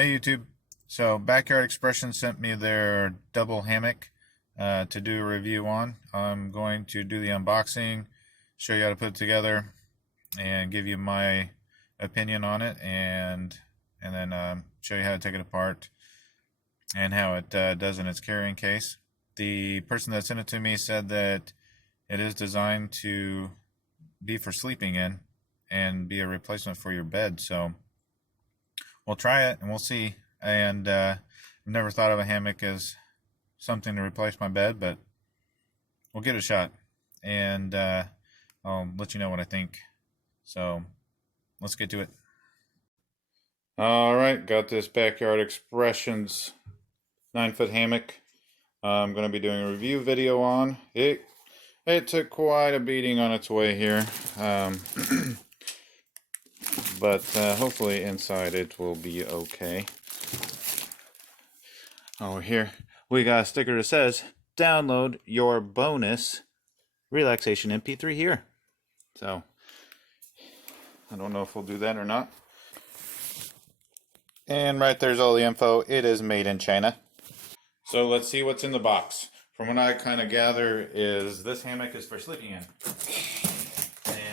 Hey YouTube. So Backyard Expression sent me their double hammock to do a review on. I'm going to do the unboxing, show you how to put it together, and give you my opinion on it, and then show you how to take it apart and how it does in its carrying case. The person that sent it to me said that it is designed to be for sleeping in and be a replacement for your bed. So we'll try it and we'll see. And I've never thought of a hammock as something to replace my bed, but we'll give it a shot. And I'll let you know what I think. So let's get to it. All right, got this Backyard Expressions 9-foot hammock. I'm going to be doing a review video on it. It took quite a beating on its way here. But hopefully inside it will be okay. Over here we got a sticker that says download your bonus relaxation MP3 here. So I don't know if we'll do that or not. And right there's all the info. It is made in China. So let's see what's in the box. From what I kind of gather is this hammock is for sleeping in.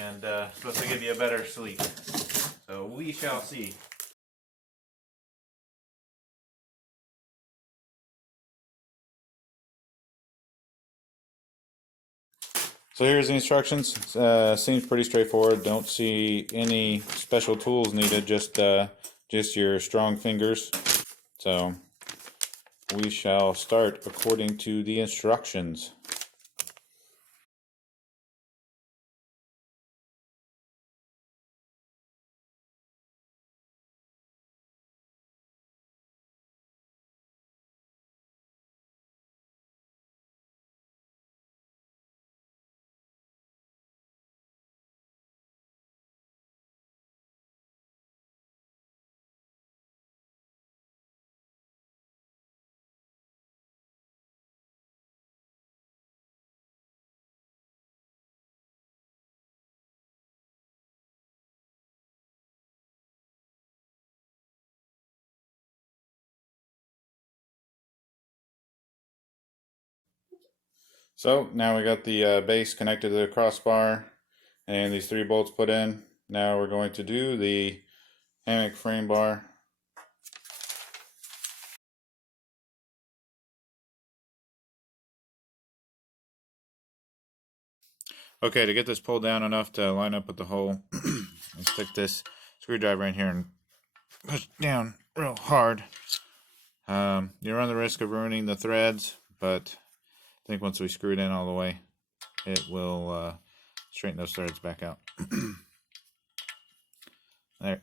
And supposed to give you a better sleep. So we shall see. So here's the instructions. Seems pretty straightforward. Don't see any special tools needed. Just your strong fingers. So we shall start according to the instructions. So now we got the base connected to the crossbar and these 3 bolts put in. Now we're going to do the hammock frame bar. Okay, to get this pulled down enough to line up with the hole, I stick this screwdriver in here and push down real hard. You run the risk of ruining the threads, but I think once we screw it in all the way, it will straighten those threads back out. There.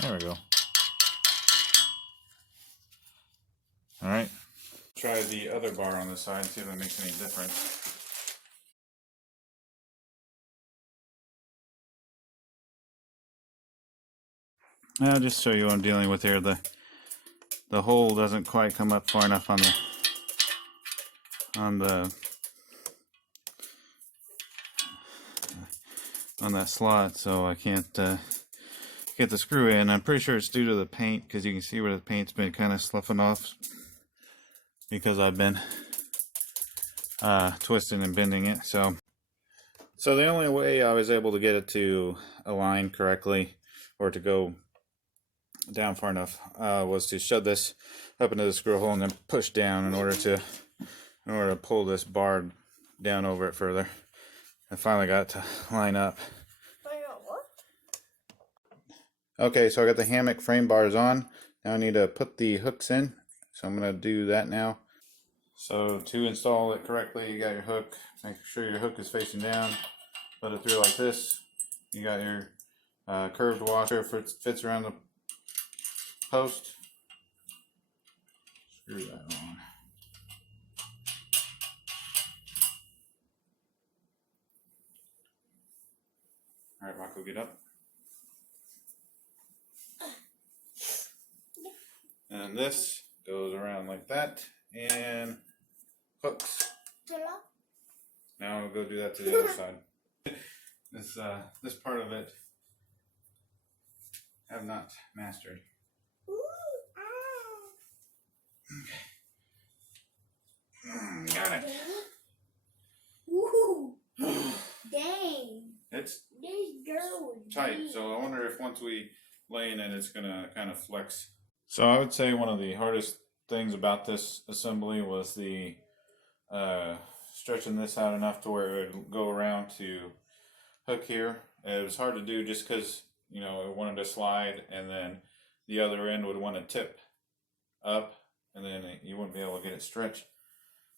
There we go. Alright. Try the other bar on this side, see if it makes any difference. I'll just show you what I'm dealing with here. The hole doesn't quite come up far enough on that slot, so I can't get the screw in. I'm pretty sure it's due to the paint, because you can see where the paint's been kind of sloughing off because I've been twisting and bending it. So the only way I was able to get it to align correctly or to go down far enough was to shove this up into the screw hole and then push down in order to pull this bar down over it further. I finally got it to line up. Okay, so I got the hammock frame bars on. Now I need to put the hooks in. So I'm going to do that now. So to install it correctly, you got your hook. Make sure your hook is facing down. Put it through like this. You got your curved washer if it fits around the post. Screw that on. Alright, Rocco, get up. And this goes around like that, and hooks. Now I'll go do that to the other side. This part of it I have not mastered. Okay. Got it. Ooh. Dang. It's This tight, so I wonder if once we lay in it, it's gonna kind of flex. So I would say one of the hardest things about this assembly was the stretching this out enough to where it would go around to hook here. It was hard to do just because, you know, it wanted to slide, and then the other end would want to tip up, and then you wouldn't be able to get it stretched.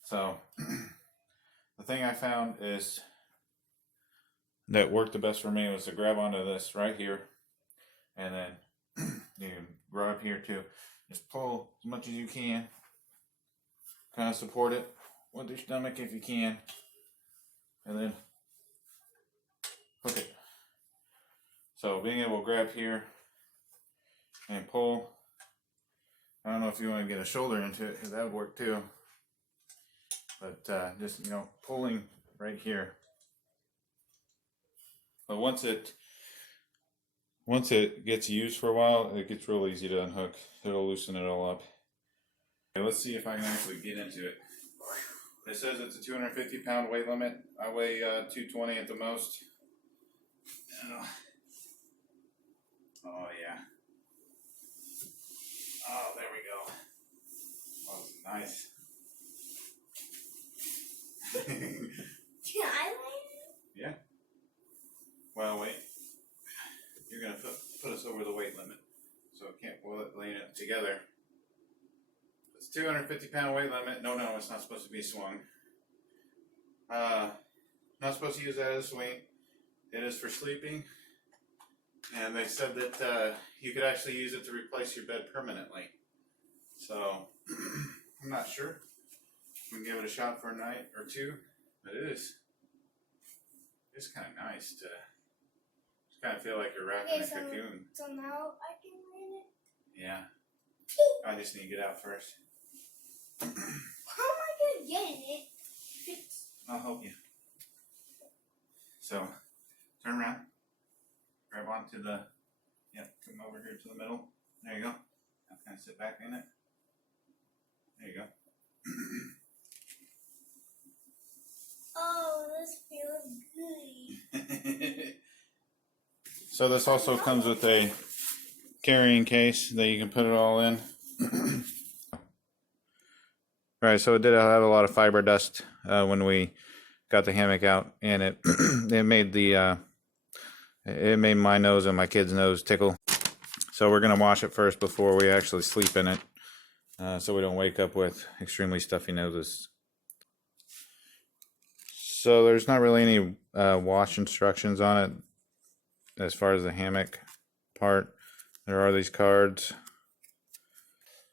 So the thing I found is that worked the best for me was to grab onto this right here, and then you grab here too. Just pull as much as you can, kind of support it with your stomach if you can, and then hook it. So being able to grab here and pull, I don't know if you want to get a shoulder into it, because that would work too. But just, you know, pulling right here. But once it gets used for a while, it gets real easy to unhook. It'll loosen it all up. Okay, let's see if I can actually get into it. It says it's a 250-pound weight limit. I weigh 220 at the most. Oh yeah. Oh, there we go. Oh, nice. Can I lay? Yeah. Well, wait. You're gonna put us over the weight limit, so it can't lay it together. It's 250-pound weight limit. No, it's not supposed to be swung. Not supposed to use that as a swing. It is for sleeping, and they said that you could actually use it to replace your bed permanently. So I'm not sure. We can give it a shot for a night or two, but it's kind of nice to just kind of feel like you're wrapped in a cocoon. So now I can lay it? Yeah. I just need to get out first. How am I going to get in it? I'll help you. So, turn around. Grab onto the, come over here to the middle. There you go. Now kind of sit back in it. There you go. Oh, this feels good. So this also comes with a carrying case that you can put it all in. Right, so it did have a lot of fiber dust when we got the hammock out, and it it made my nose and my kid's nose tickle. So we're gonna wash it first before we actually sleep in it, so we don't wake up with extremely stuffy noses. So there's not really any wash instructions on it as far as the hammock part. There are these cards.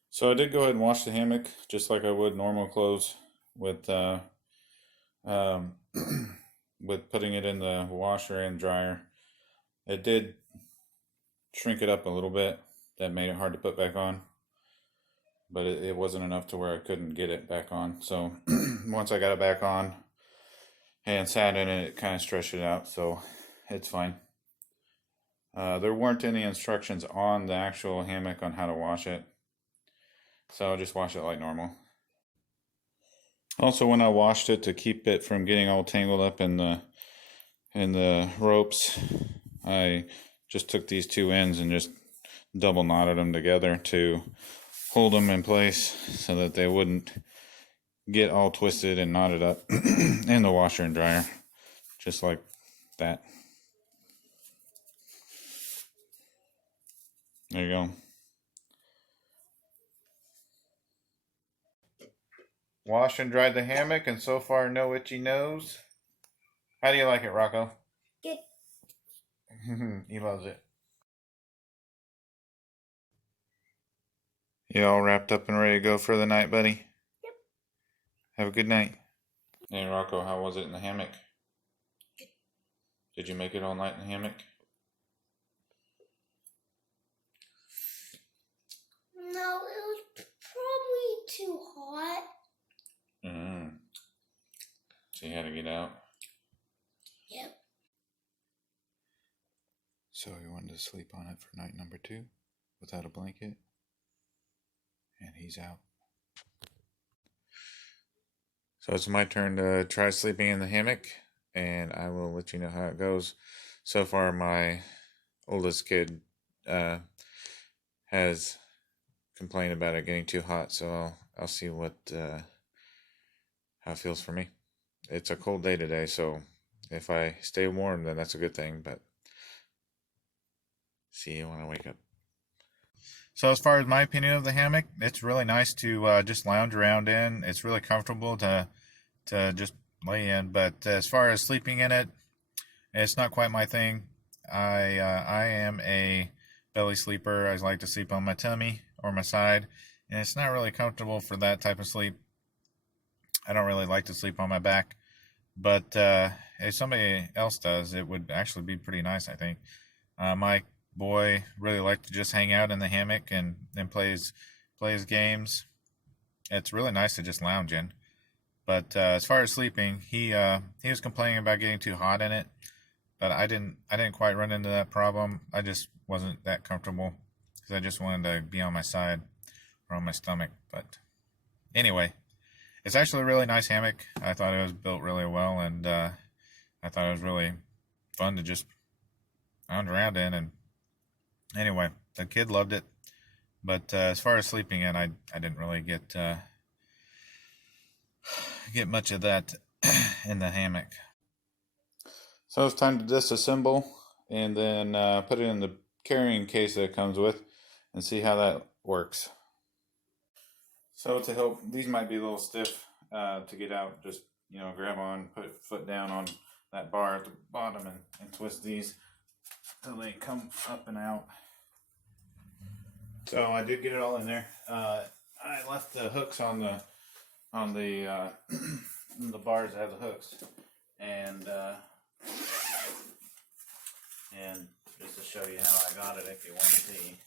So I did go ahead and wash the hammock just like I would normal clothes with with putting it in the washer and dryer. It did shrink it up a little bit. That made it hard to put back on, but it wasn't enough to where I couldn't get it back on. So once I got it back on and sat in it, it kind of stretched it out, so it's fine. There weren't any instructions on the actual hammock on how to wash it, so I'll just wash it like normal. Also, when I washed it, to keep it from getting all tangled up in the ropes, I just took these two ends and just double knotted them together to hold them in place so that they wouldn't get all twisted and knotted up in the washer and dryer, just like that. There you go. Wash and dried the hammock, and so far no itchy nose. How do you like it, Rocco? Good. He loves it. You all wrapped up and ready to go for the night, buddy? Yep. Have a good night. Hey, Rocco, how was it in the hammock? Good. Did you make it all night in the hammock? No, it was probably too hot. See how to get out. Yep. So he wanted to sleep on it for night number 2 without a blanket. And he's out. So it's my turn to try sleeping in the hammock, and I will let you know how it goes. So far, my oldest kid has complained about it getting too hot, so I'll see how it feels for me. It's a cold day today, so if I stay warm, then that's a good thing, but see you when I wake up. So as far as my opinion of the hammock, it's really nice to just lounge around in. It's really comfortable to just lay in. But as far as sleeping in it, it's not quite my thing. I am a belly sleeper. I like to sleep on my tummy or my side, and it's not really comfortable for that type of sleep. I don't really like to sleep on my back, but if somebody else does, it would actually be pretty nice, I think. My boy really liked to just hang out in the hammock and plays games. It's really nice to just lounge in. But as far as sleeping, he was complaining about getting too hot in it, but I didn't quite run into that problem. I just wasn't that comfortable because I just wanted to be on my side or on my stomach. But anyway, it's actually a really nice hammock. I thought it was built really well, and I thought it was really fun to just lounge around in. And anyway, the kid loved it. But as far as sleeping in, I didn't really get much of that in the hammock. So it's time to disassemble and then put it in the carrying case that it comes with and see how that works. So to help, these might be a little stiff to get out. Just, grab on, put foot down on that bar at the bottom and twist these until they come up and out. So I did get it all in there. I left the hooks on the the bars that have the hooks, and just to show you how I got it, if you want to see,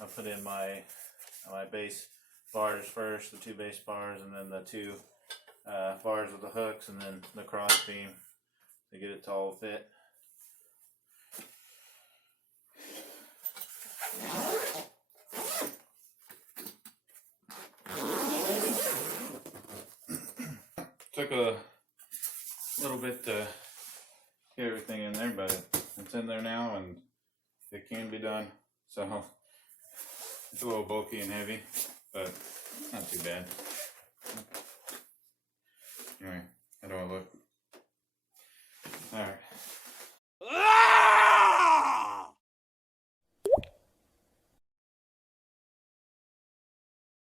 I'll put in my base bars first, the 2 base bars, and then the 2 bars with the hooks, and then the cross beam to get it to all fit. Took a little bit to get everything in there, but it's in there now and it can be done. So it's a little bulky and heavy, but not too bad. Anyway, how do I look? Alright.